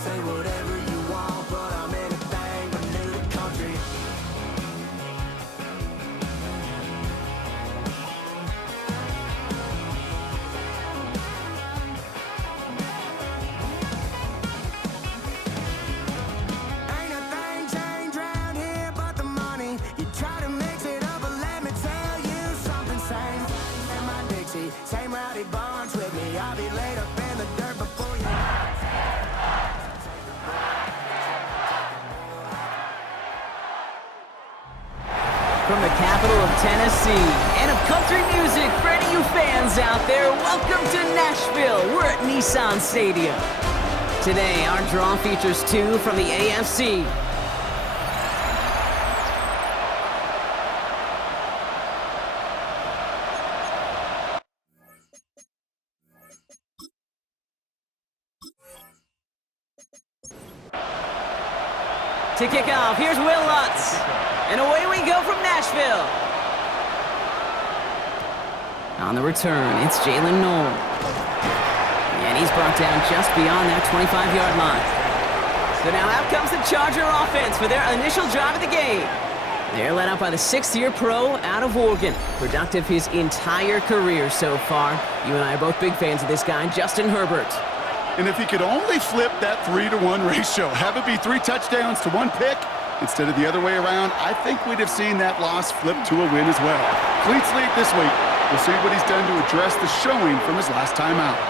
Say whatever you want, but I'm anything but new to country. Ain't a thing changed round here but the money. You try to mix it up, but let me tell you something. Same in my Dixie, same rowdy bunch with me. I'll be laid up in the dirt before you. From the capital of Tennessee and of country music, for any of you fans out there, welcome to Nashville. We're at Nissan Stadium. Today, our draw features two from the AFC. To kick off, here's Will Lutz. And away we go from Nashville. On the return, it's Jalen Noel. And he's brought down just beyond that 25-yard line. So now out comes the Charger offense for their initial drive of the game. They're led out by the sixth-year pro out of Oregon. Productive his entire career so far. You and I are both big fans of this guy, Justin Herbert. And if he could only flip that 3-to-1 ratio, have it be 3 touchdowns to 1 pick, instead of the other way around, I think we'd have seen that loss flip to a win as well. Clean slate this week. We'll see what he's done to address the showing from his last time out.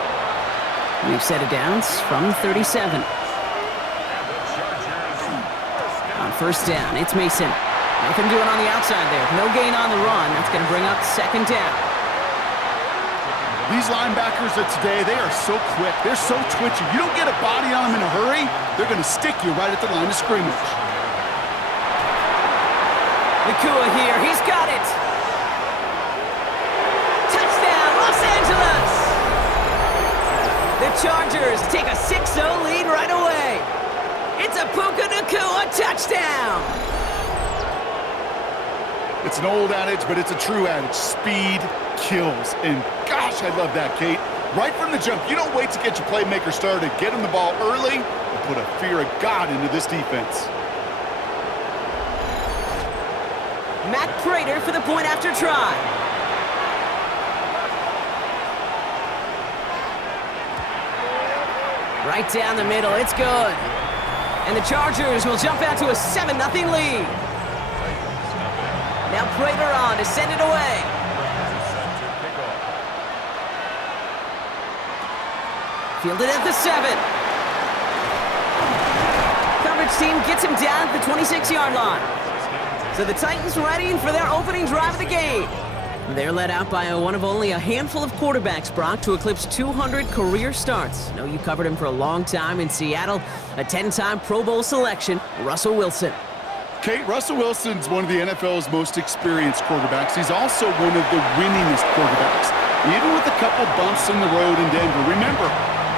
We've set it down from 37. On first down, it's Mason. Nothing doing on the outside there. No gain on the run. That's going to bring up second down. These linebackers of today, they are so quick. They're so twitchy. You don't get a body on them in a hurry, they're going to stick you right at the line of scrimmage. Nakua here. He's got it. Touchdown, Los Angeles! The Chargers take a 6-0 lead right away. It's a Puka Nakua touchdown. It's an old adage, but it's a true adage. Speed kills. And gosh, I love that, Kate. Right from the jump, you don't wait to get your playmaker started. Get him the ball early and put a fear of God into this defense. Matt Prater for the point after try. Right down the middle, it's good. And the Chargers will jump out to a 7-0 lead. Now Prater on to send it away. Fielded at the 7. Coverage team gets him down at the 26-yard line. So the Titans ready for their opening drive of the game. They're led out by one of only a handful of quarterbacks, Brock, to eclipse 200 career starts. You covered him for a long time in Seattle, a 10-time Pro Bowl selection, Russell Wilson. Kate, Russell Wilson's one of the NFL's most experienced quarterbacks. He's also one of the winningest quarterbacks, even with a couple bumps in the road in Denver. Remember,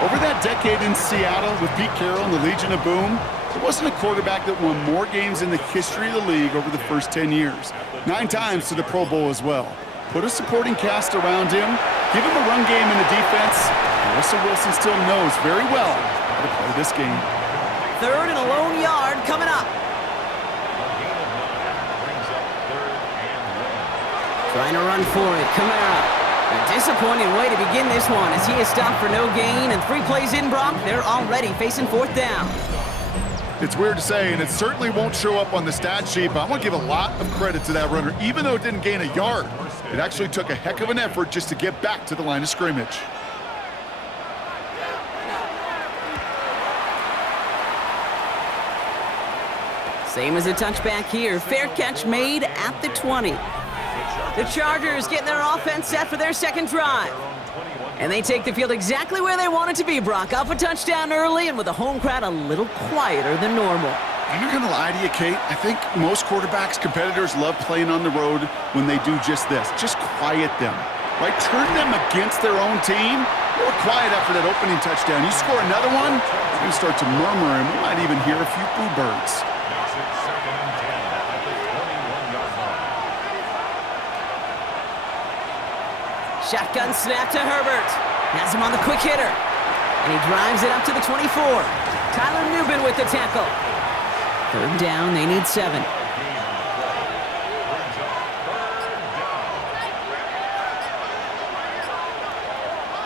over that decade in Seattle with Pete Carroll and the Legion of Boom, there wasn't a quarterback that won more games in the history of the league over the first 10 years. 9 times to the Pro Bowl as well. Put a supporting cast around him, give him a run game in the defense, and Russell Wilson still knows very well how to play this game. Third and a lone yard coming up. Trying to run for it, Kamara. A disappointing way to begin this one as he is stopped for no gain, and 3 plays in, Brock, they're already facing fourth down. It's weird to say, and it certainly won't show up on the stat sheet, but I want to give a lot of credit to that runner. Even though it didn't gain a yard, it actually took a heck of an effort just to get back to the line of scrimmage. Same as a touchback here. Fair catch made at the 20. The Chargers getting their offense set for their second drive. And they take the field exactly where they want it to be, Brock. Up a touchdown early and with the home crowd a little quieter than normal. I'm not going to lie to you, Kate. I think most quarterbacks, competitors love playing on the road when they do just this. Just quiet them, right? Turn them against their own team. More quiet after that opening touchdown. You score another one, you're going to start to murmur, and we might even hear a few boo birds. Shotgun snap to Herbert. Has him on the quick hitter. And he drives it up to the 24. Tyler Newbin with the tackle. Third down, they need 7.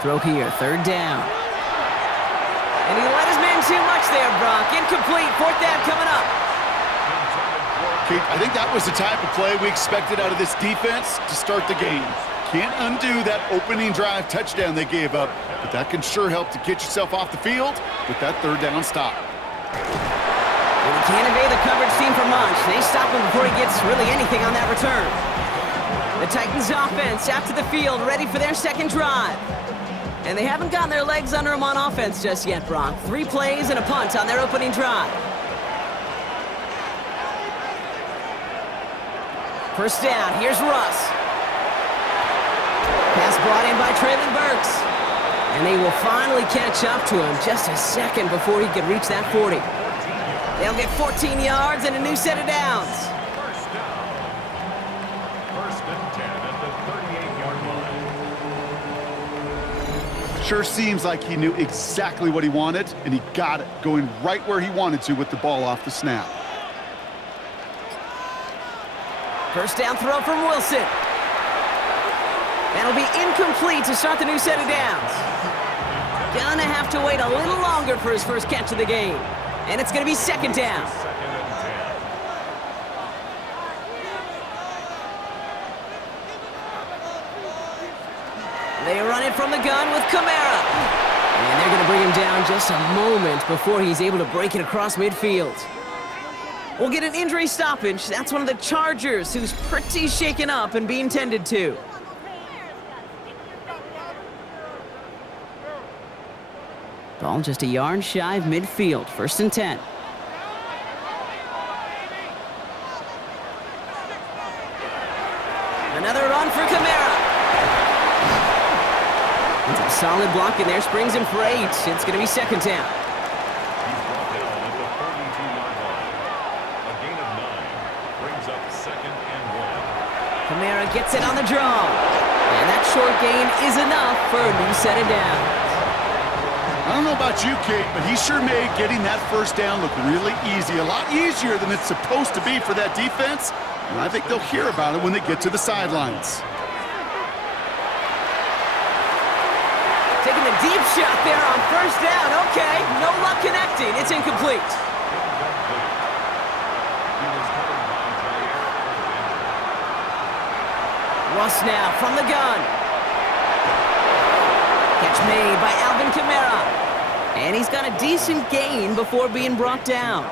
Throw here, third down. And he let his man too much there, Brock. Incomplete, fourth down coming up. Kate, I think that was the type of play we expected out of this defense to start the game. Can't undo that opening drive touchdown they gave up, but that can sure help to get yourself off the field with that third down stop. And he can't evade the coverage team for much. They stop him before he gets really anything on that return. The Titans offense out to the field, ready for their second drive. And they haven't gotten their legs under them on offense just yet, Brock. 3 plays and a punt on their opening drive. First down, here's Russ. Pass brought in by Traylon Burks. And they will finally catch up to him just a second before he could reach that 40. They'll get 14 yards and a new set of downs. First down. First and 10 at the 38-yard line. Sure seems like he knew exactly what he wanted, and he got it, going right where he wanted to with the ball off the snap. First down throw from Wilson. That'll be incomplete to start the new set of downs. Gonna have to wait a little longer for his first catch of the game. And it's gonna be second down. Second and 10. They run it from the gun with Kamara. And they're gonna bring him down just a moment before he's able to break it across midfield. We'll get an injury stoppage. That's one of the Chargers who's pretty shaken up and being tended to. Ball just a yard shy of midfield. First and 10. Another run for Kamara. It's a solid block in there. Springs him for 8. It's going to be second down. He's brought down at the 42-yard line. A gain of 9 brings up second and 1. Kamara gets it on the draw. And that short gain is enough for a new set of downs. I don't know about you, Kate, but he sure made getting that first down look really easy. A lot easier than it's supposed to be for that defense. And I think they'll hear about it when they get to the sidelines. Taking the deep shot there on first down. Okay, no luck connecting. It's incomplete. He was covered by Jair. Russ now from the gun. Catch made by Alvin Kamara. And he's got a decent gain before being brought down.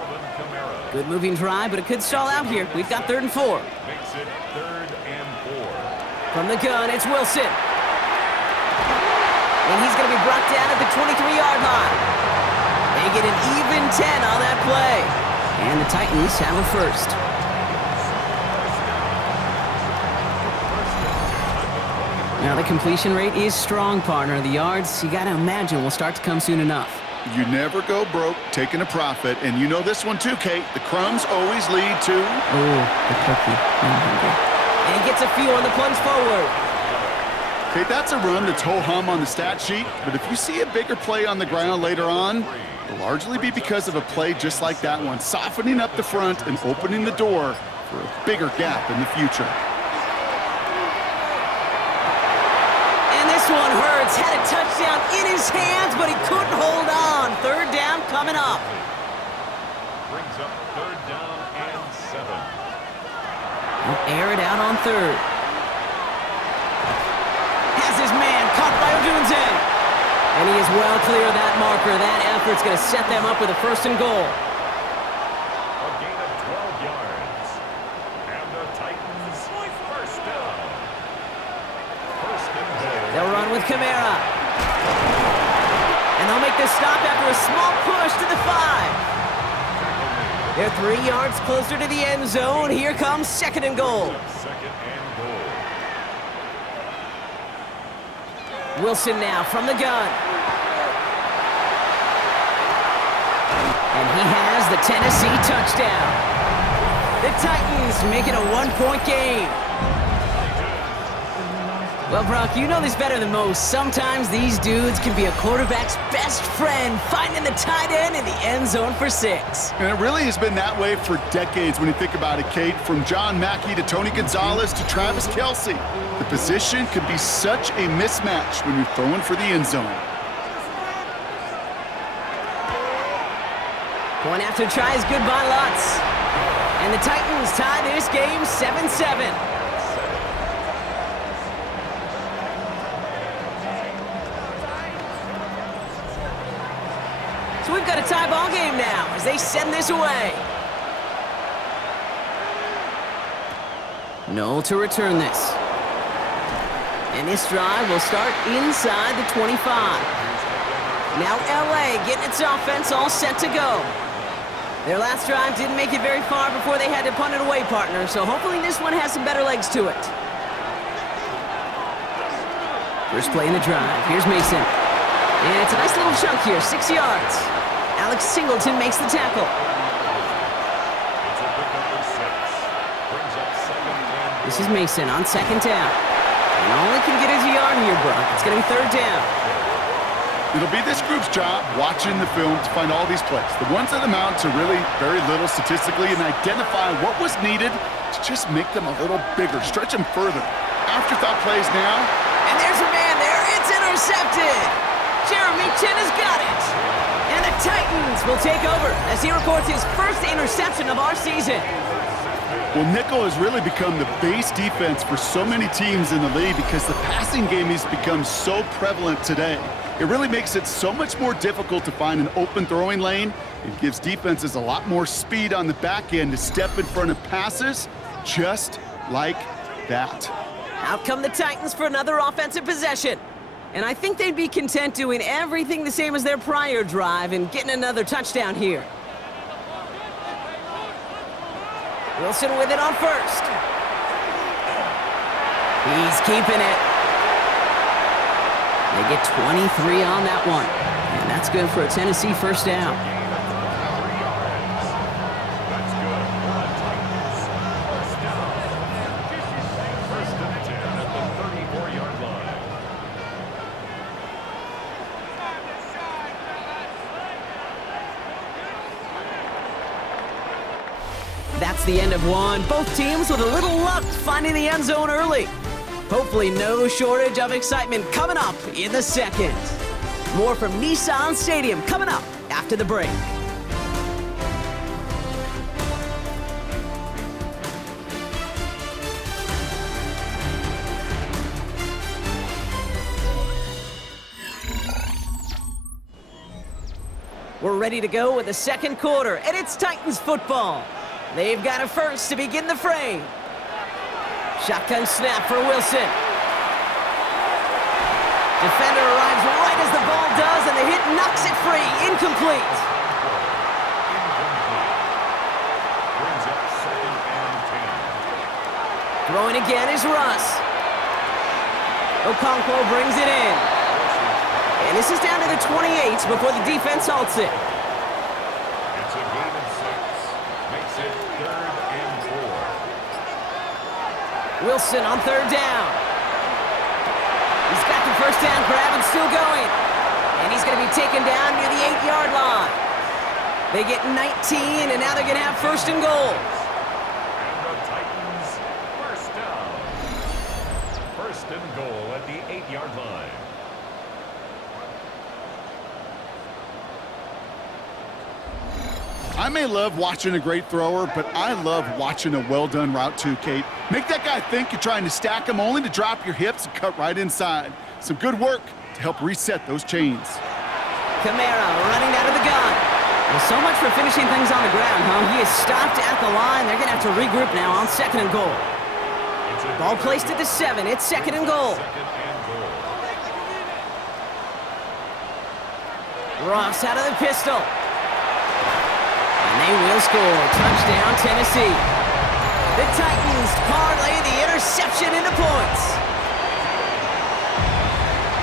Good moving drive, but it could stall out here. We've got 3rd and 4. Makes it 3rd and 4. From the gun, it's Wilson. And he's going to be brought down at the 23-yard line. They get an even 10 on that play. And the Titans have a first. Now, the completion rate is strong, partner. The yards, you got to imagine, will start to come soon enough. You never go broke taking a profit, and you know this one too, Kate. The crumbs always lead to... Oh, the cookie. And he gets a few on the plunge forward. Kate, that's a run that's ho-hum on the stat sheet, but if you see a bigger play on the ground later on, it'll largely be because of a play just like that one, softening up the front and opening the door for a bigger gap in the future. This one hurts. Had a touchdown in his hands, but he couldn't hold on. 3rd down coming up. Brings up 3rd down and 7. He'll air it out on 3rd. Has his man caught by Odunze. And he is well clear of that marker. That effort's going to set them up with a 1st and goal. A gain of 12 yards. And the Titans first down. First and 10. They'll run with Kamara. And they'll make the stop after a small push to the 5. They're 3 yards closer to the end zone. Here comes 2nd and goal. Second and goal. Wilson now from the gun. And he has the Tennessee touchdown. The Titans make it a 1-point game. Well, Brock, you know this better than most. Sometimes these dudes can be a quarterback's best friend, finding the tight end in the end zone for 6. And it really has been that way for decades when you think about it, Kate. From John Mackey to Tony Gonzalez to Travis Kelce. The position could be such a mismatch when you're throwing for the end zone. Point after try is good by Lutz. And the Titans tie this game 7-7. So we've got a tie ball game now as they send this away. Noel to return this. And this drive will start inside the 25. Now LA getting its offense all set to go. Their last drive didn't make it very far before they had to punt it away, partner, so hopefully this one has some better legs to it. First play in the drive. Here's Mason. And it's a nice little chunk here, 6 yards. Alex Singleton makes the tackle. This is Mason on 2nd down. And all he can get is a yard here, Brock. It's going to be 3rd down. It'll be this group's job watching the film to find all these plays. The ones that amount to really very little statistically and identify what was needed to just make them a little bigger, stretch them further. Afterthought plays now. And there's a man there. It's intercepted. Jeremy Chin has got it. And the Titans will take over as he records his first interception of our season. Well, nickel has really become the base defense for so many teams in the league because the passing game has become so prevalent today. It really makes it so much more difficult to find an open throwing lane. It gives defenses a lot more speed on the back end to step in front of passes just like that. Out come the Titans for another offensive possession. And I think they'd be content doing everything the same as their prior drive and getting another touchdown here. Wilson with it on 1st. He's keeping it. They get 23 on that one. And that's good for a Tennessee 1st down. That's the end of one. Both teams with a little luck finding the end zone early. Hopefully no shortage of excitement coming up in the 2nd. More from Nissan Stadium coming up after the break. We're ready to go with the 2nd quarter, and it's Titans football. They've got a first to begin the frame. Shotgun snap for Wilson. Defender arrives right as the ball does, and the hit knocks it free. Incomplete. Brings up 2nd and 10. Throwing again is Russ. Okonkwo brings it in. And this is down to the 28 before the defense halts it. It's a gain of 6. Makes it 3rd and 4. Wilson on 3rd down. He's got the 1st down grab and still going. And he's going to be taken down near the 8-yard line. They get 19, and now they're going to have 1st and goal. And the Titans 1st down. 1st and goal at the 8-yard line. I may love watching a great thrower, but I love watching a well-done route too, Kate. Make that guy think you're trying to stack him only to drop your hips and cut right inside. Some good work to help reset those chains. Kamara running out of the gun. Well, so much for finishing things on the ground, huh? He is stopped at the line. They're going to have to regroup now on 2nd and goal. Ball placed at the 7. It's 2nd and goal. Ross out of the pistol. And they will score. Touchdown, Tennessee. The Titans parlay the interception into points.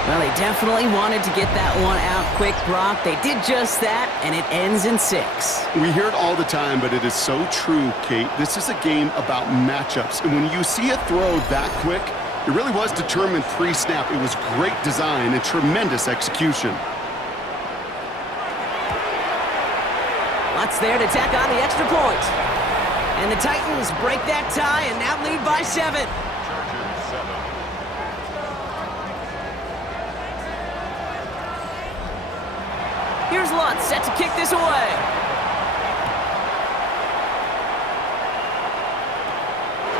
Well, they definitely wanted to get that one out quick, Brock. They did just that, and it ends in 6. We hear it all the time, but it is so true, Kate. This is a game about matchups. And when you see a throw that quick, It really was determined pre-snap. It was great design and tremendous execution. Lutz there to tack on the extra point. And the Titans break that tie and now lead by 7. Chargers 7. Here's Lutz set to kick this away.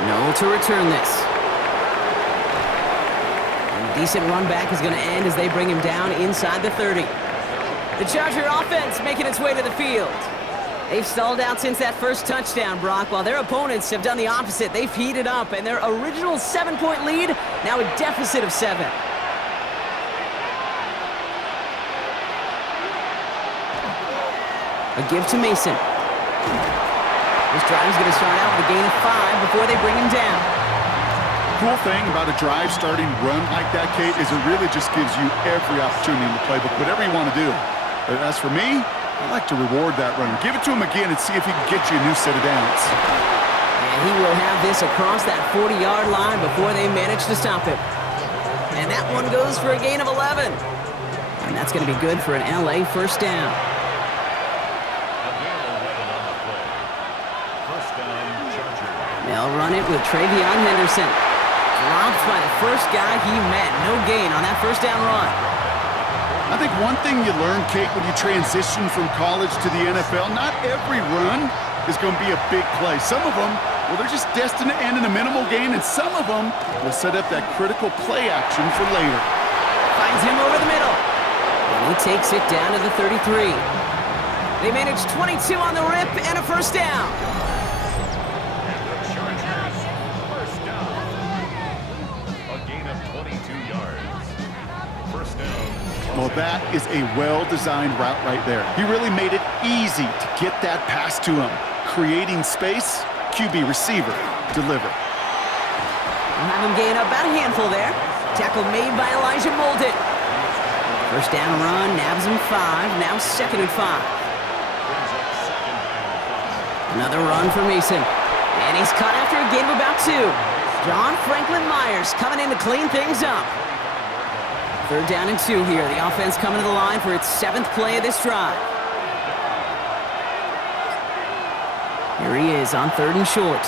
No to return this. And a decent run back is going to end as they bring him down inside the 30. The Charger offense making its way to the field. They've stalled out since that first touchdown, Brock, while their opponents have done the opposite. They've heated up, and their original 7-point lead, now a deficit of 7. A give to Mason. This drive is going to start out with a gain of 5 before they bring him down. Cool thing about a drive starting run like that, Kate, is it really just gives you every opportunity in the playbook, whatever you want to do. But as for me, I like to reward that runner. Give it to him again and see if he can get you a new set of downs. And he will have this across that 40-yard line before they manage to stop him. And that one goes for a gain of 11. And that's going to be good for an LA first down. They'll run it with Travion Henderson. Dropped by the first guy he met. No gain on that first down run. I think one thing you learn, Kate, when you transition from college to the NFL, not every run is going to be a big play. Some of them, well, they're just destined to end in a minimal gain, and some of them will set up that critical play action for later. Finds him over the middle. And he takes it down to the 33. They manage 22 on the rip and a first down. Well, that is a well-designed route right there. He really made it easy to get that pass to him. Creating space, QB receiver, deliver. We'll have him gain up about a handful there. Tackle made by Elijah Molden. First down run, nabs him 5, now 2nd and 5. Another run for Mason. And he's caught after a gain of about 2. John Franklin Myers coming in to clean things up. 3rd down and 2 here. The offense coming to the line for its 7th play of this drive. Here he is on 3rd and short.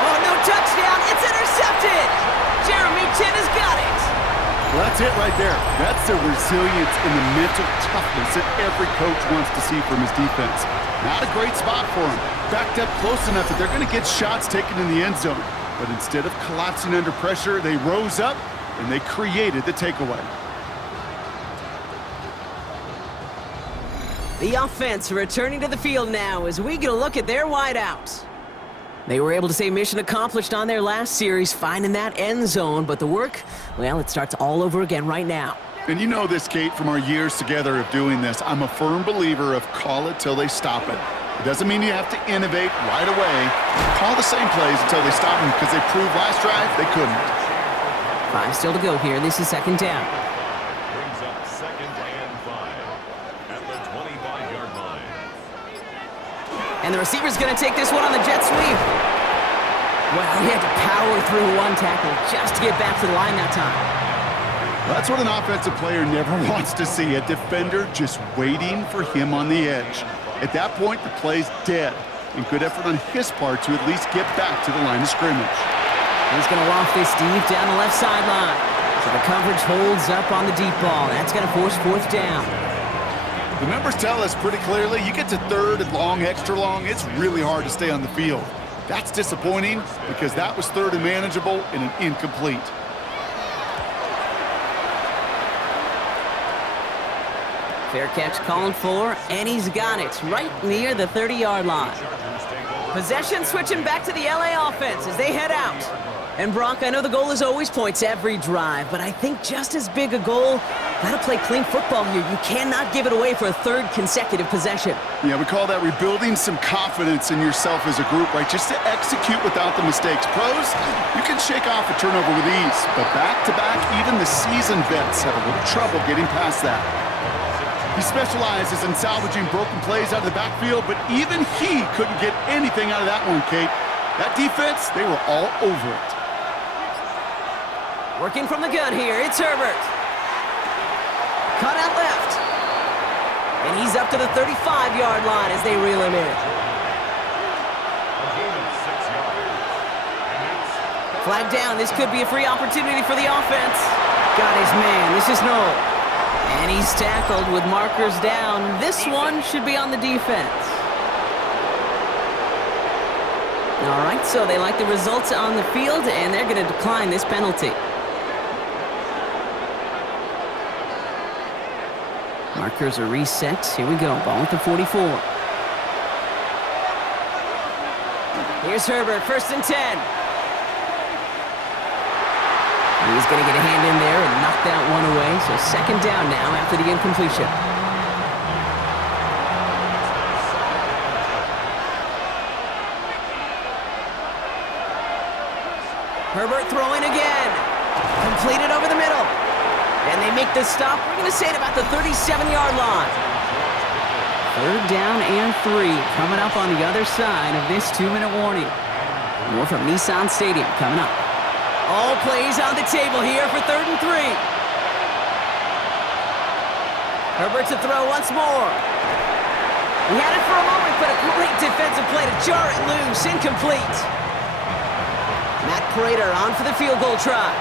Oh, no touchdown. It's intercepted. Jeremy Chin has got it. Well, that's it right there. That's the resilience and the mental toughness that every coach wants to see from his defense. Not a great spot for him. Backed up close enough that they're going to get shots taken in the end zone. But instead of collapsing under pressure, they rose up and they created the takeaway. The offense returning to the field now as we get a look at their wideouts. They were able to say mission accomplished on their last series, finding that end zone, but the work, well, it starts all over again right now. And you know this, Kate, from our years together of doing this. I'm a firm believer of call it till they stop it. It doesn't mean you have to innovate right away. Call the same plays until they stop them because they proved last drive they couldn't. 5 still to go here. This is 2nd down. Brings up 2nd and 5 at the 25-yard line. And the receiver's going to take this one on the jet sweep. Well, he had to power through one tackle just to get back to the line that time. That's what an offensive player never wants to see, a defender just waiting for him on the edge. At that point, the play's dead, and good effort on his part to at least get back to the line of scrimmage. He's going to loft this deep down the left sideline. So the coverage holds up on the deep ball. That's going to force 4th down. The numbers tell us pretty clearly, you get to 3rd and long, extra long, it's really hard to stay on the field. That's disappointing because that was 3rd and manageable and an incomplete. Fair catch called for, and he's got it right near the 30-yard line. Possession switching back to the LA offense as they head out. And Brock, I know the goal is always points every drive, but I think just as big a goal, gotta play clean football here. You cannot give it away for a 3rd consecutive possession. Yeah, we call that rebuilding some confidence in yourself as a group, right? Just to execute without the mistakes. Pros, you can shake off a turnover with ease, but back-to-back, even the seasoned vets have a little trouble getting past that. He specializes in salvaging broken plays out of the backfield, but even he couldn't get anything out of that one, Kate. That defense, they were all over it. Working from the gun here, it's Herbert. Cut out left. And he's up to the 35-yard line as they reel him in. A gain of 6 yards. And it's Flag down. This could be a free opportunity for the offense. Got his man. This is Knoll. And he's tackled with markers down. This one should be on the defense. All right, so they like the results on the field, and they're going to decline this penalty. Markers are reset. Here we go. Ball at the 44. Here's Herbert, 1st and 10. He's going to get a hand in there and knock that one away. So 2nd down now after the incompletion. Herbert throwing again. Completed over the middle. And they make the stop. We're going to say it about the 37-yard line. 3rd down and 3 coming up on the other side of this 2-minute warning. More from Nissan Stadium coming up. All plays on the table here for 3rd and 3. Herbert to throw once more. He had it for a moment, but a great defensive play to jar it loose. Incomplete. Matt Prater on for the field goal try.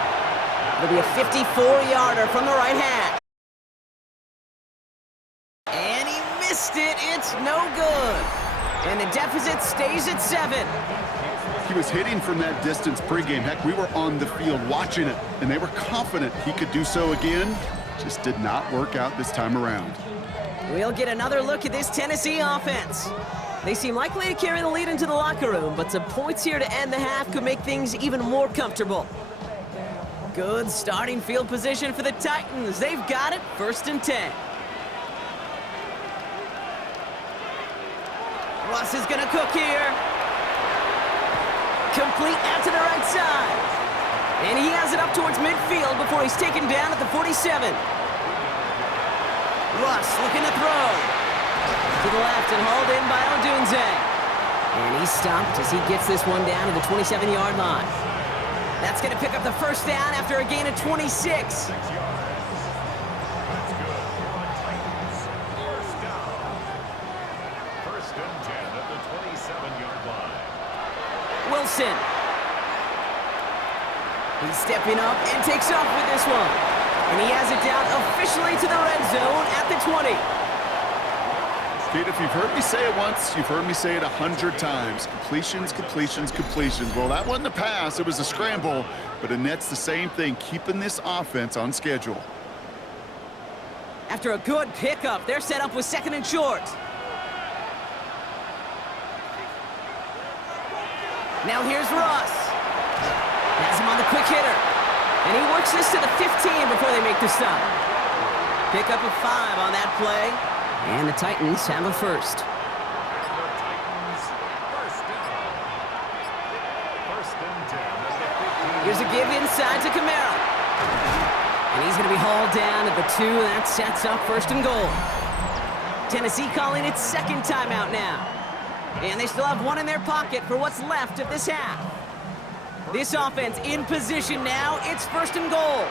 It'll be a 54-yarder from the right hand. And he missed it. It's no good. And the deficit stays at 7. He was hitting from that distance pregame. Heck, we were on the field watching it, and they were confident he could do so again. Just did not work out this time around. We'll get another look at this Tennessee offense. They seem likely to carry the lead into the locker room, but some points here to end the half could make things even more comfortable. Good starting field position for the Titans. They've got it, 1st and 10. Russ is gonna cook here. Complete out to the right side. And he has it up towards midfield before he's taken down at the 47. Russ looking to throw. To the left and hauled in by Odunze. And he's stopped as he gets this one down to the 27-yard line. That's going to pick up the 1st down after a gain of 26. 6 yards. That's good. Titans, 1st down. 1st and 10 at the 27-yard line. Wilson. He's stepping up and takes off with this one. And he has it down officially to the red zone at the 20. Kid, if you've heard me say it once, you've heard me say it 100 times. Completions, completions, completions. Well, that wasn't a pass. It was a scramble. But Annette's the same thing, keeping this offense on schedule. After a good pickup, they're set up with 2nd and short. Now here's Russ. Has him on the quick hitter. And he works this to the 15 before they make the stop. Pick up a 5 on that play. And the Titans have a 1st. The Titans, 1st down. 1st and 10 at the 15. Here's a give inside to Kamara. And he's going to be hauled down at the 2. That sets up 1st and goal. Tennessee calling its 2nd timeout now. And they still have one in their pocket for what's left of this half. This offense in position now. It's 1st and goal.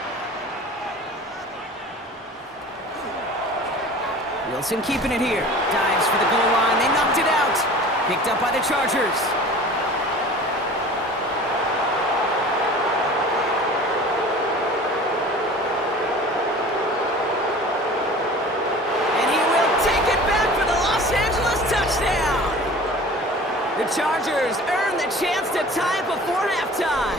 Wilson keeping it here. Dives for the goal line. They knocked it out. Picked up by the Chargers. And he will take it back for the Los Angeles touchdown. The Chargers earn the chance to tie it before halftime.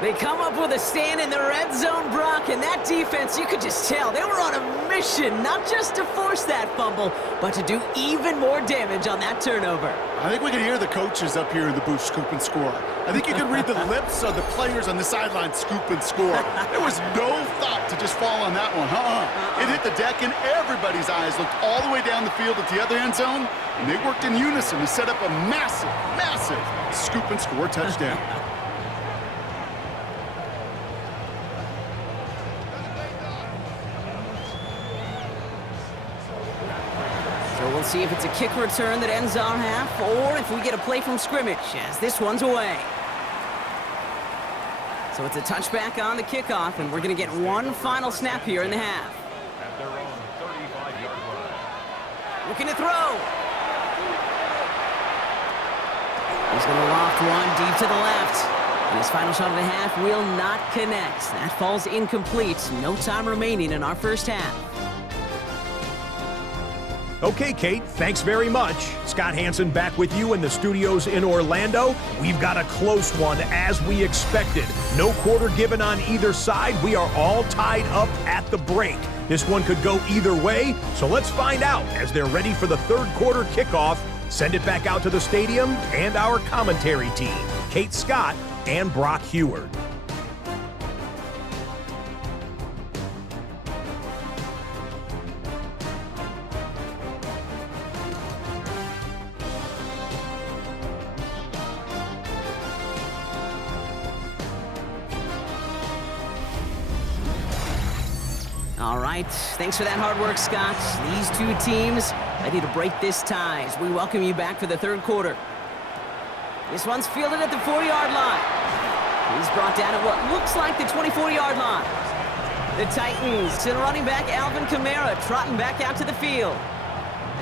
They come up with a stand in the red zone, Brock, and that defense, you could just tell, they were on a mission, not just to force that fumble, but to do even more damage on that turnover. I think we can hear the coaches up here in the booth scoop and score. I think you can read the lips of the players on the sideline scoop and score. There was no thought to just fall on that one. It hit the deck, and everybody's eyes looked all the way down the field at the other end zone, and they worked in unison to set up a massive, massive scoop and score touchdown. We'll see if it's a kick return that ends our half, or if we get a play from scrimmage, as this one's away. So it's a touchback on the kickoff, and we're going to get one final snap here in the half. At their own 35-yard line. Looking to throw. He's going to loft one deep to the left. And his final shot of the half will not connect. That falls incomplete. No time remaining in our first half. Okay, Kate, thanks very much. Scott Hansen back with you in the studios in Orlando. We've got a close one as we expected. No quarter given on either side. We are all tied up at the break. This one could go either way, so let's find out as they're ready for the third quarter kickoff. Send it back out to the stadium and our commentary team, Kate Scott and Brock Heward. All right, thanks for that hard work, Scott. These two teams ready to break this tie as we welcome you back for the third quarter. This one's fielded at the 4-yard line. He's brought down at what looks like the 24-yard line. The Titans to the running back Alvin Kamara trotting back out to the field.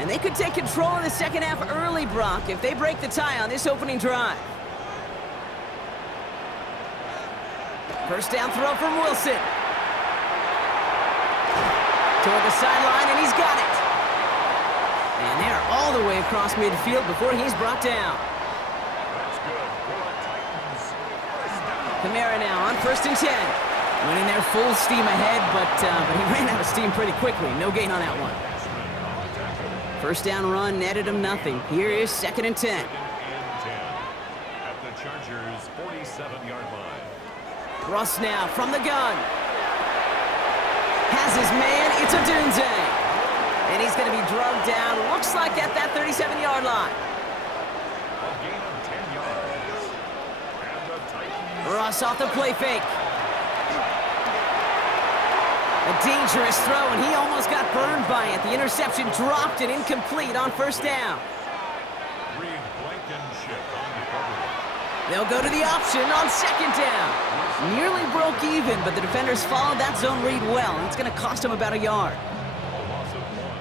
And they could take control of the second half early, Brock, if they break the tie on this opening drive. First down throw from Wilson. Toward the sideline, and he's got it. And they're all the way across midfield before he's brought down. That's good for the Titans. First down. Kamara now on 1st and 10. Went in there full steam ahead, but he ran out of steam pretty quickly. No gain on that one. First down run netted him nothing. Here is 2nd and 10. 2nd and 10 at the Chargers' 47-yard line. Russ now from the gun. Has his man, it's a Dunze. And he's going to be drugged down, looks like at that 37-yard line. A gain of 10 yards. And the Titans. Russ off the play fake. A dangerous throw, and he almost got burned by it. The interception dropped and incomplete on first down. Reed Blankenship on the cover. They'll go to the option on 2nd down. Nearly broke even, but the defenders followed that zone read well, and it's going to cost them about a yard.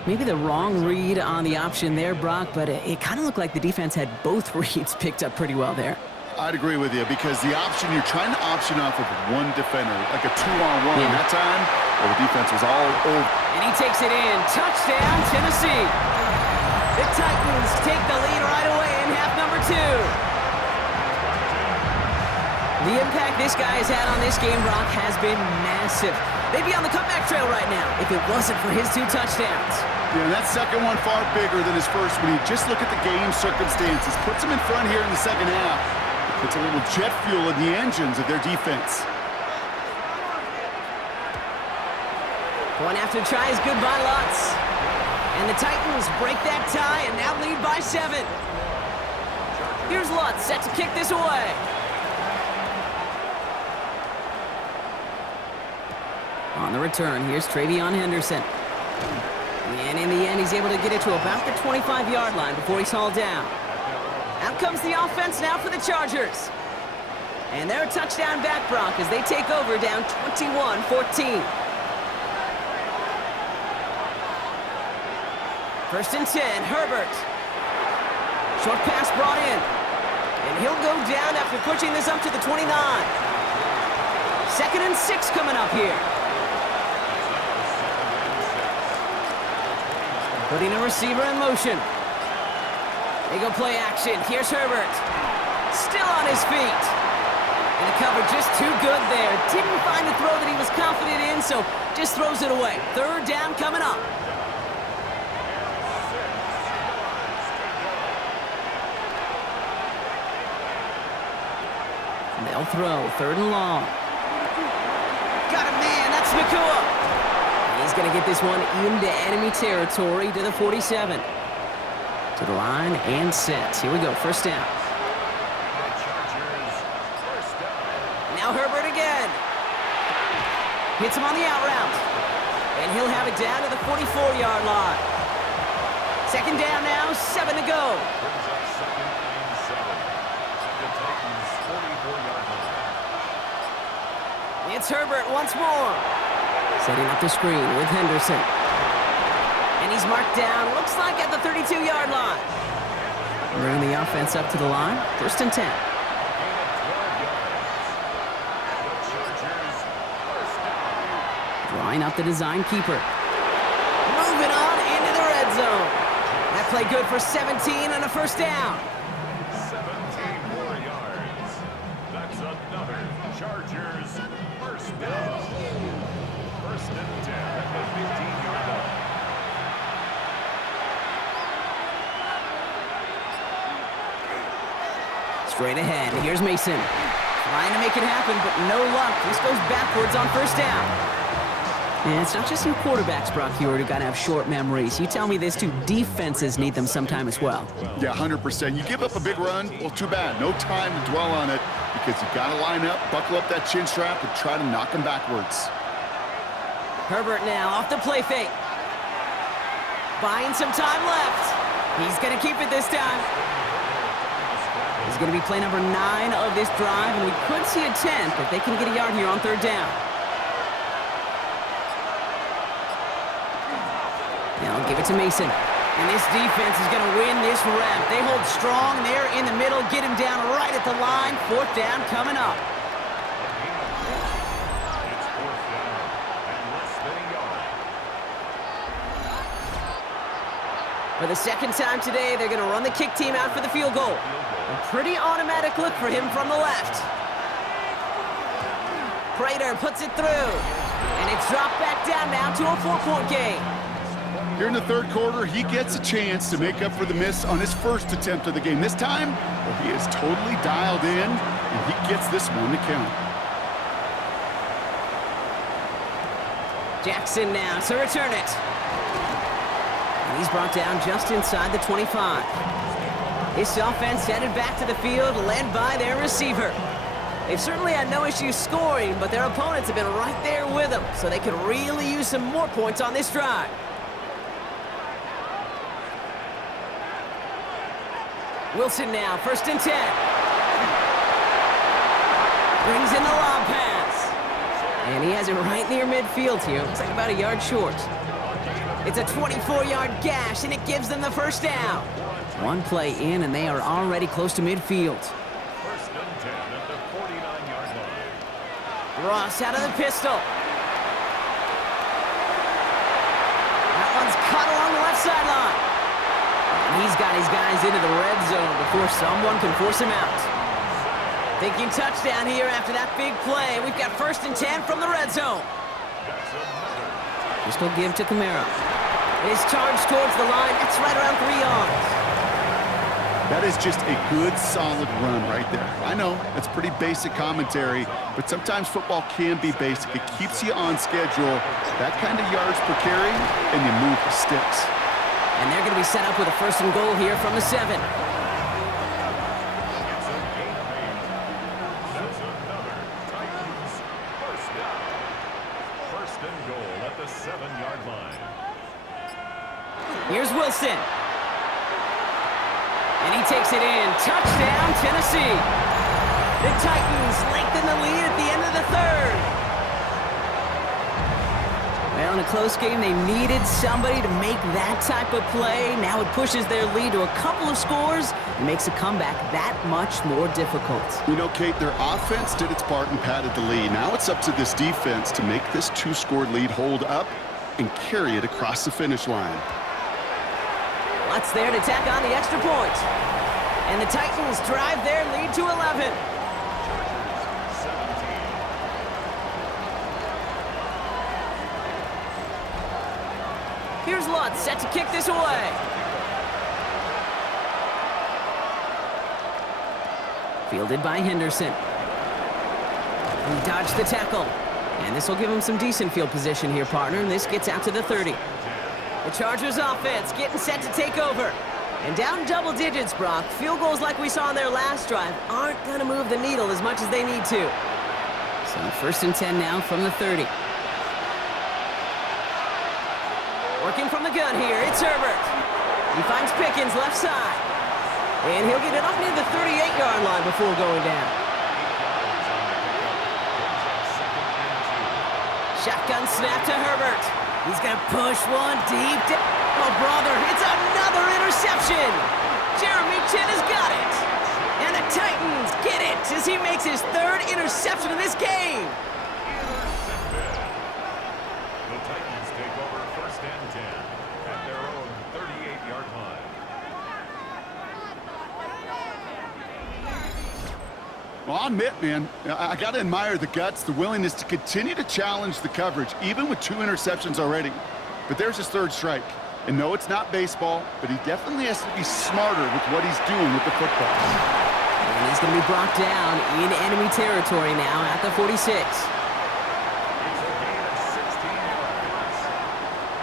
Maybe the wrong read on the option there, Brock, but it kind of looked like the defense had both reads picked up pretty well there. I'd agree with you because the option, you're trying to option off of one defender, like a 2-on-1 Yeah. that time, well, the defense was all over. And he takes it in. Touchdown, Tennessee. The Titans take the lead right away in half number 2. The impact this guy has had on this game, Brock, has been massive. They'd be on the comeback trail right now if it wasn't for his 2 touchdowns. Yeah, and that second one far bigger than his first when you just look at the game circumstances. Puts him in front here in the second half. Puts a little jet fuel in the engines of their defense. Going after tries, goodbye Lutz. And the Titans break that tie and now lead by 7. Here's Lutz set to kick this away. On the return, here's Travion Henderson. And in the end, he's able to get it to about the 25-yard line before he's hauled down. Out comes the offense now for the Chargers. And they're a touchdown back, Brock, as they take over down 21-14. 1st and 10, Herbert. Short pass brought in. And he'll go down after pushing this up to the 29. 2nd and 6 coming up here. Putting a receiver in motion. They go play action. Here's Herbert. Still on his feet. And the cover just too good there. Didn't find the throw that he was confident in, so just throws it away. 3rd down coming up. And they'll throw. 3rd and long. Got a man. That's Nakua. He's going to get this one into enemy territory to the 47. To the line and set. Here we go. First down. Now Herbert again. Hits him on the out route. And he'll have it down to the 44-yard line. Second down now, 7 to go. Brings up second and 7 at the Titans' 44-yard line. It's Herbert once more. Setting up the screen with Henderson. And he's marked down, looks like at the 32-yard line. Bringing the offense up to the line, 1st and 10. Gain of 12 yards. The Chargers first down. Drawing up the design keeper. Moving on into the red zone. That play good for 17 and a 1st down. 17 more yards. That's another Chargers first down. 1st and 10 at the 15-yard line. Straight ahead, here's Mason. Trying to make it happen, but no luck. This goes backwards on 1st down. And it's not just your quarterbacks, Brock Hewitt, who got to have short memories. You tell me this too, defenses need them sometime as well. Yeah, 100%. You give up a big run, well, too bad. No time to dwell on it because you got to line up, buckle up that chin strap, and try to knock them backwards. Herbert now off the play fake. Buying some time left. He's going to keep it this time. He's going to be play number 9 of this drive, and we could see a 10th if they can get a yard here on 3rd down. Now give it to Mason. And this defense is going to win this rep. They hold strong there in the middle, get him down right at the line. 4th down coming up. It's 4th down and less than a yard. For the 2nd time today, they're going to run the kick team out for the field goal. A pretty automatic look for him from the left. Prater puts it through. And it's dropped back down now to a 4-point game. Here in the 3rd quarter, he gets a chance to make up for the miss on his 1st attempt of the game. This time, well, he is totally dialed in, and he gets this one to count. Jackson now to return it. And he's brought down just inside the 25. This offense headed back to the field, led by their receiver. They've certainly had no issues scoring, but their opponents have been right there with them, so they could really use some more points on this drive. Wilson now, 1st and 10. Brings in the lob pass. And he has it right near midfield here. Looks like about a yard short. It's a 24-yard gash, and it gives them the 1st down. One play in, and they are already close to midfield. 1st and 10 at the 49-yard line. Ross out of the pistol. That one's caught along the left sideline. And he's got his guys into the red zone before someone can force him out. Thinking touchdown here after that big play. We've got 1st and 10 from the red zone. Pistol give to Kamara. His charge towards the line. That's right around 3 yards. That is just a good, solid run right there. I know, it's pretty basic commentary, but sometimes football can be basic. It keeps you on schedule. That kind of yards per carry, and you move the sticks. And they're going to be set up with a 1st and goal here from the 7. It's a gain of 8. That's another Titans first down. 1st and goal at the 7-yard line. Here's Wilson. And he takes it in. Touchdown, Tennessee. The Titans lengthen the lead at the end of the 3rd. Well, in a close game, they needed somebody to make that type of play. Now it pushes their lead to a couple of scores and makes a comeback that much more difficult. You know, Kate, their offense did its part and padded the lead. Now it's up to this defense to make this 2-score lead hold up and carry it across the finish line. Lutz there to tack on the extra point. And the Titans drive their lead to 11. Here's Lutz set to kick this away. Fielded by Henderson. He dodged the tackle. And this will give him some decent field position here, partner. And this gets out to the 30. The Chargers offense getting set to take over. And down double digits, Brock. Field goals like we saw on their last drive aren't going to move the needle as much as they need to. So 1st and 10 now from the 30. Working from the gun here, it's Herbert. He finds Pickens left side. And he'll get it up near the 38-yard line before going down. Shotgun snap to Herbert. He's going to push one deep. Oh, brother, it's another interception. Jeremy Chin has got it. And the Titans get it as he makes his third interception of this game. The Titans take over first and 10 at their own 38-yard line. Well, I'll admit, man, I got to admire the guts, the willingness to continue to challenge the coverage, even with 2 interceptions already. But there's his third strike. And no, it's not baseball, but he definitely has to be smarter with what he's doing with the football. And he's going to be brought down in enemy territory now at the 46. It's a gain of 16 yards.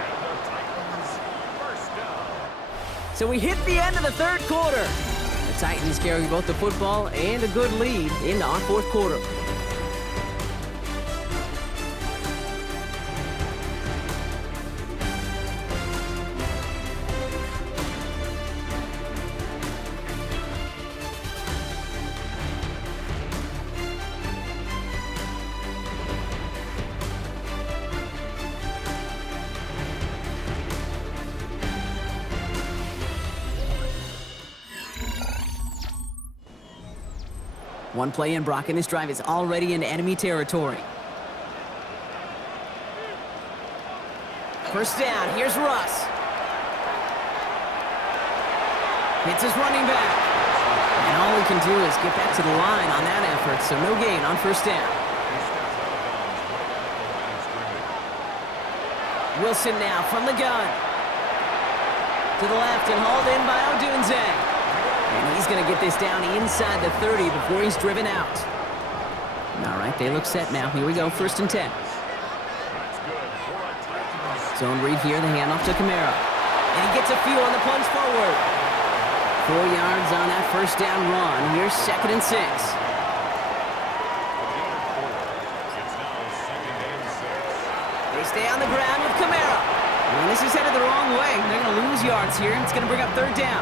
And the Titans first down. So we hit the end of the third quarter. The Titans carry both the football and a good lead into our fourth quarter. One play in, Brock, and this drive is already in enemy territory. First down, here's Russ. Hits his running back. And all he can do is get back to the line on that effort, so no gain on first down. Wilson now from the gun. To the left and hauled in by Odunze. And he's going to get this down inside the 30 before he's driven out. All right, they look set now. Here we go, first and 10. Zone read here, the handoff to Kamara. And he gets a few on the plunge forward. 4 yards on that first down run. Here's second and 6. They stay on the ground with Kamara. And this is headed the wrong way. They're going to lose yards here, and it's going to bring up third down.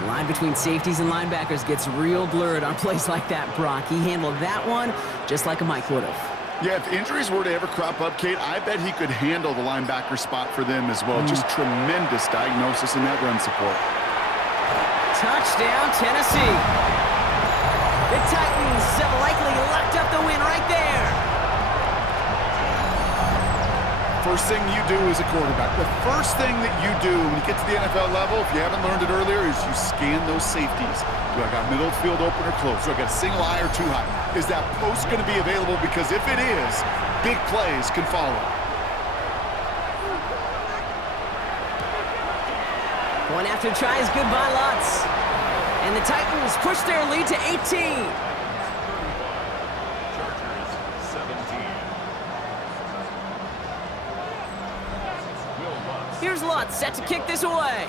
The line between safeties and linebackers gets real blurred on plays like that, Brock. He handled that one just like a Mike would have. Yeah, if injuries were to ever crop up, Kate, I bet he could handle the linebacker spot for them as well. Just tremendous diagnosis in that run support. Touchdown, Tennessee. The Titans have likely locked up the win right there. First thing you do as a quarterback, the first thing that you do when you get to the NFL level, if you haven't learned it earlier, is you scan those safeties. Do I got middle field open or close? Do I got a single eye or two high? Is that post going to be available? Because if it is, big plays can follow. One after tries, goodbye lots. And the Titans push their lead to 18. Here's Lutz set to kick this away.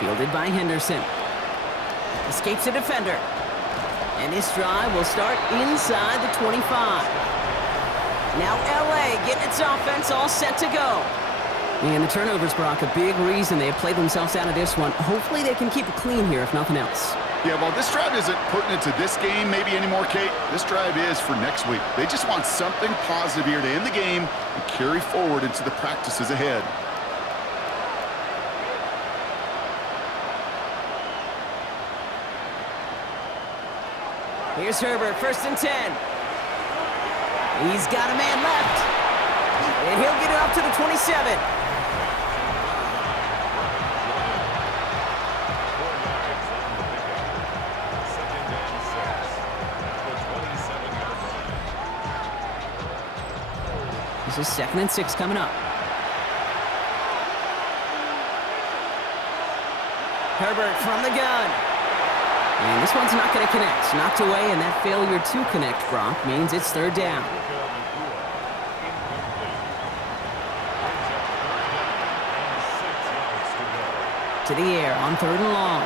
Fielded by Henderson. Escapes a defender. And this drive will start inside the 25. Now LA getting its offense all set to go. And the turnovers, Brock, a big reason they have played themselves out of this one. Hopefully they can keep it clean here, if nothing else. Yeah, well, this drive isn't pertinent to this game maybe anymore, Kate. This drive is for next week. They just want something positive here to end the game and carry forward into the practices ahead. Here's Herbert, first and 10. He's got a man left. And he'll get it up to the 27. This is second and 6 coming up. Herbert from the gun. And this one's not going to connect. Knocked away, and that failure to connect, Brock, means it's third down. To the air on third and long.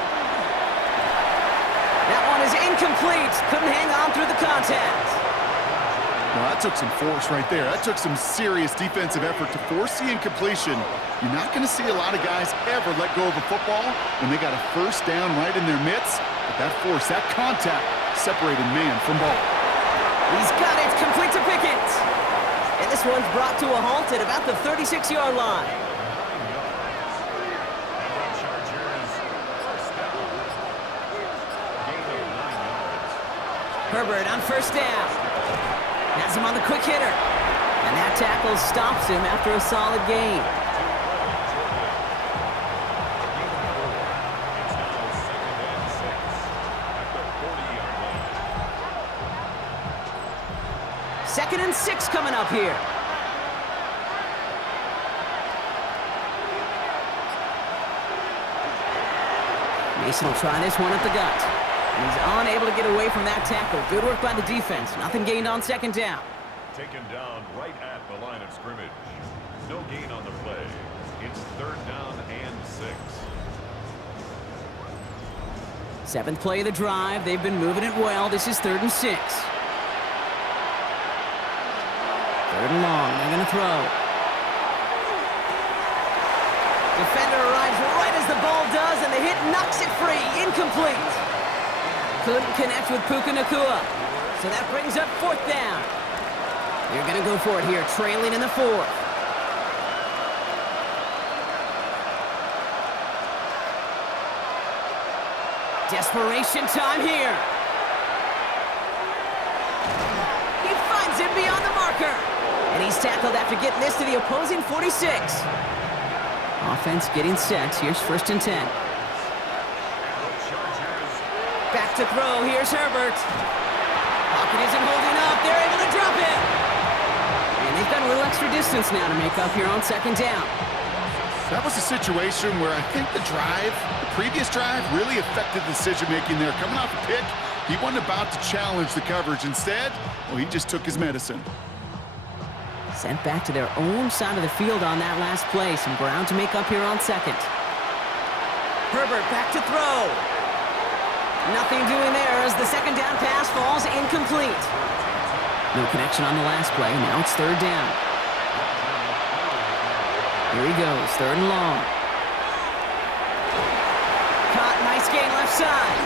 That one is incomplete. Couldn't hang on through the contact. Well, that took some force right there. That took some serious defensive effort to force the incompletion. You're not going to see a lot of guys ever let go of a football when they got a first down right in their midst. But that force, that contact, separated man from ball. He's got it, complete to Pickett. And this one's brought to a halt at about the 36-yard line. Herbert on first down. Has him on the quick hitter. And that tackle stops him after a solid gain. Second and 6 coming up here. Mason will try this one at the gut. He's unable to get away from that tackle. Good work by the defense. Nothing gained on second down. Taken down right at the line of scrimmage. No gain on the play. It's third down and 6. Seventh play of the drive. They've been moving it well. This is third and 6. Third and long. They're going to throw. Defender arrives right as the ball does, and the hit knocks it free. Incomplete. Couldn't connect with Puka Nacua. So that brings up fourth down. You're going to go for it here, trailing in the 4th. Desperation time here. He finds him beyond the marker. And he's tackled after getting this to the opposing 46. Offense getting set. Here's first and 10. Back to throw. Here's Herbert. Pocket isn't holding up. They're able to drop it. And they've got a little extra distance now to make up here on second down. That was a situation where I think the previous drive, really affected the decision-making there. Coming off a pick, he wasn't about to challenge the coverage. Instead, well, he just took his medicine. Sent back to their own side of the field on that last play. Some ground to make up here on second. Herbert back to throw. Nothing doing there as the second down pass falls incomplete. No connection on the last play. Now it's third down. Here he goes, third and long. Caught, nice gain left side.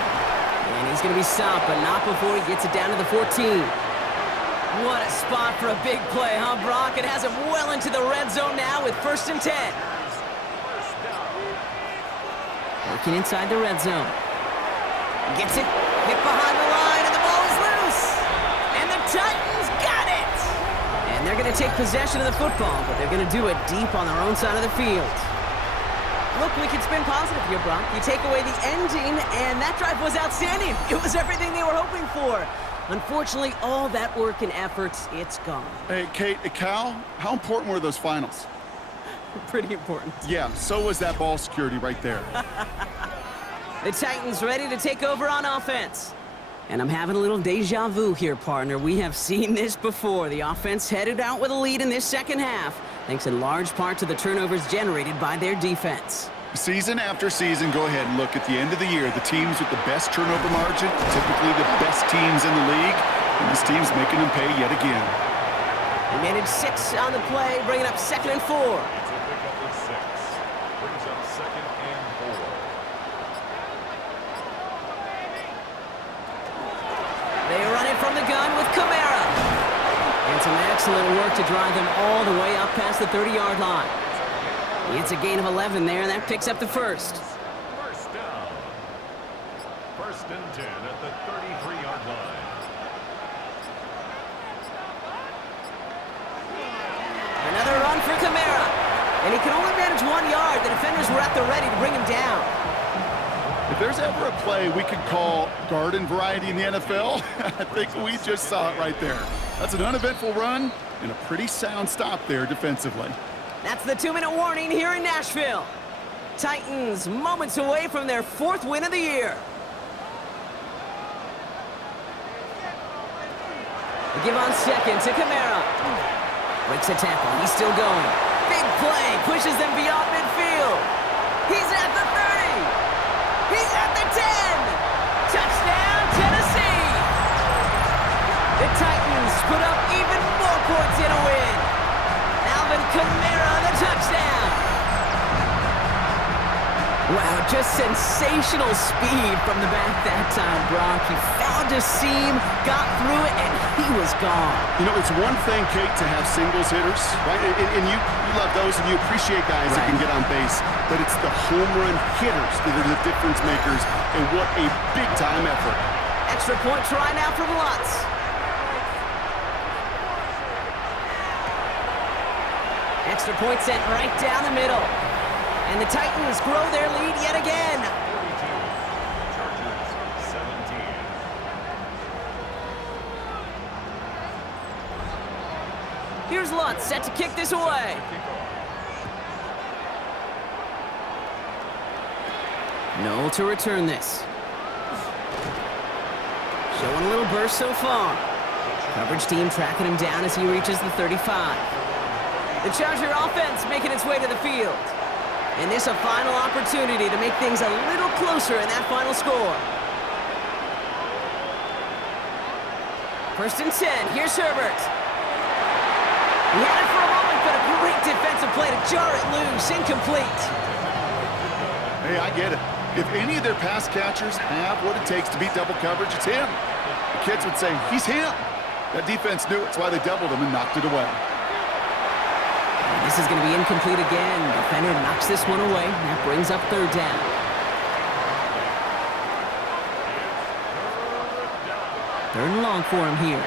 And he's going to be stopped, but not before he gets it down to the 14. What a spot for a big play, huh, Brock? It has him well into the red zone now with first and 10. Working inside the red zone. Gets it, hit behind the line, and the ball is loose. And the Titans got it. And they're going to take possession of the football, but they're going to do it deep on their own side of the field. Look, we can spin positive here, Brock. You take away the ending, and that drive was outstanding. It was everything they were hoping for. Unfortunately, all that work and efforts, it's gone. Hey, Kate, Cal, how important were those finals? Pretty important. Yeah, so was that ball security right there. The Titans ready to take over on offense. And I'm having a little deja vu here, partner. We have seen this before. The offense headed out with a lead in this second half, thanks in large part to the turnovers generated by their defense. Season after season, go ahead and look at the end of the year. The teams with the best turnover margin, typically the best teams in the league, and this team's making them pay yet again. They managed 6 on the play, bringing up second and 4. It's a pickup of 6. Brings up second and 4. They run it from the gun with Kamara. And some excellent work to drive them all the way up past the 30-yard line. It's a gain of 11 there, and that picks up the first. First down. First and 10 at the 33-yard line. Another run for Kamara. And he can only manage 1 yard. The defenders were at the ready to bring him down. If there's ever a play we could call garden variety in the NFL, I think we just saw it right there. That's an uneventful run and a pretty sound stop there defensively. That's the 2-minute warning here in Nashville. Titans moments away from their 4th win of the year. They give on second to Kamara. Breaks a tackle. He's still going. Big play. Pushes them beyond midfield. He's at the 30. He's at the 10. Touchdown, Tennessee. The Titans put up even Kamara, the touchdown! Wow, just sensational speed from the back that time, Brock. He found a seam, got through it, and he was gone. You know, it's one thing, Kate, to have singles hitters, right? And you love those, and you appreciate guys that can get on base. But it's the home run hitters that are the difference makers, and what a big-time effort. Extra point try now from Lutz. Extra point sent right down the middle. And the Titans grow their lead yet again. 42, Chargers 17. Here's Lutz set to kick this away. Noel to return this. Showing a little burst so far. Coverage team tracking him down as he reaches the 35. The Charger offense making its way to the field. And this a final opportunity to make things a little closer in that final score. 1st and 10. Here's Herbert. He had it for a moment, but a great defensive play to jar it loose. Incomplete. Hey, I get it. If any of their pass catchers have what it takes to beat double coverage, it's him. The kids would say, he's him. That defense knew it. That's why they doubled him and knocked it away. This is going to be incomplete again. Defender knocks this one away. That brings up 3rd down. 3rd and long for him here.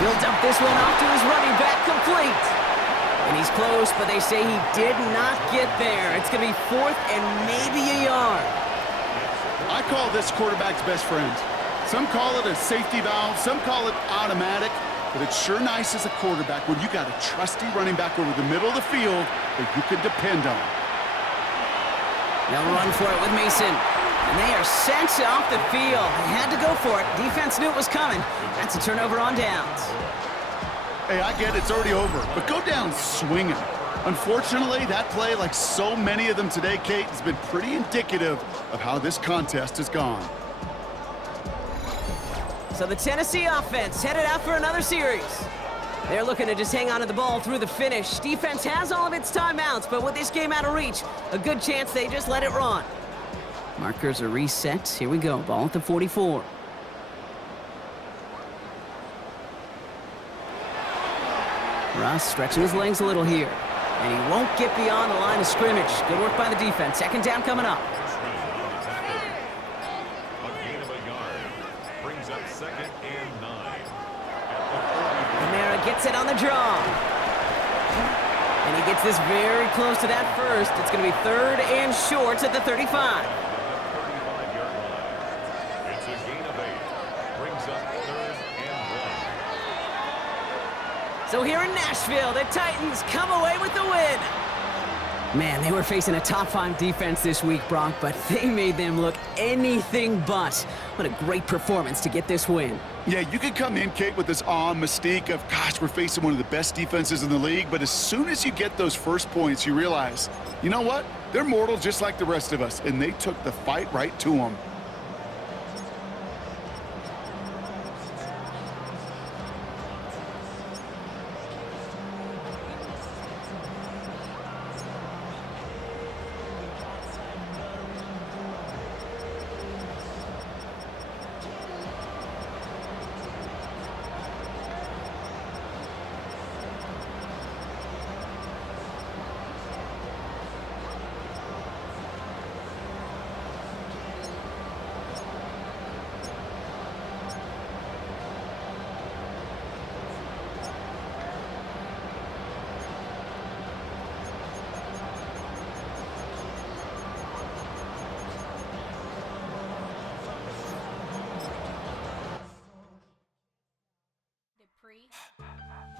He'll dump this one off to his running back, complete. And he's close, but they say he did not get there. It's going to be 4th and maybe a yard. I call this quarterback's best friend. Some call it a safety valve. Some call it automatic. But it's sure nice as a quarterback when you got a trusty running back over the middle of the field that you can depend on. They'll run for it with Mason. And they are sent off the field. They had to go for it. Defense knew it was coming. That's a turnover on downs. Hey, I get it. It's already over. But go down swinging. Unfortunately, that play, like so many of them today, Kate, has been pretty indicative of how this contest has gone. So the Tennessee offense headed out for another series. They're looking to just hang on to the ball through the finish. Defense has all of its timeouts, but with this game out of reach, a good chance they just let it run. Markers are reset. Here we go. Ball at the 44. Russ stretching his legs a little here. And he won't get beyond the line of scrimmage. Good work by the defense. 2nd down coming up. A gain of a yard. Brings up 2nd and 9. Kamara gets it on the draw. And he gets this very close to that first. It's going to be 3rd and short at the 35. 35-yard line. It's a gain of 8. Brings up 3rd and 1. So here in Nashville, the Titans come away with the win. Man, they were facing a top-5 defense this week, Brock, but they made them look anything but. What a great performance to get this win. Yeah, you could come in, Kate, with this awe mystique of, gosh, we're facing one of the best defenses in the league, but as soon as you get those first points, you realize, you know what? They're mortal just like the rest of us, and they took the fight right to them.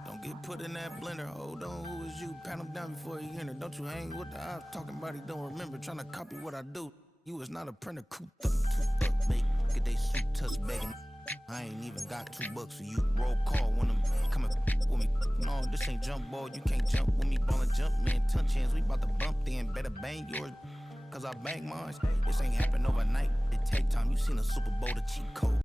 Don't get put in that blender. Hold on, who is you? Pat him down before he enter. Don't you hang with the ops talking about he don't remember. Trying to copy what I do. You was not a printer. Cooped up, make get they suit touch begging. I ain't even got $2 for you. Roll call when I'm coming with me. No, this ain't jump ball. You can't jump with me. Ballin' jump, man. Ton chance. We bout to bump then. Better bang yours. Cause I bang mine. This ain't happen overnight. It take time. You seen a Super Bowl, the cheat code.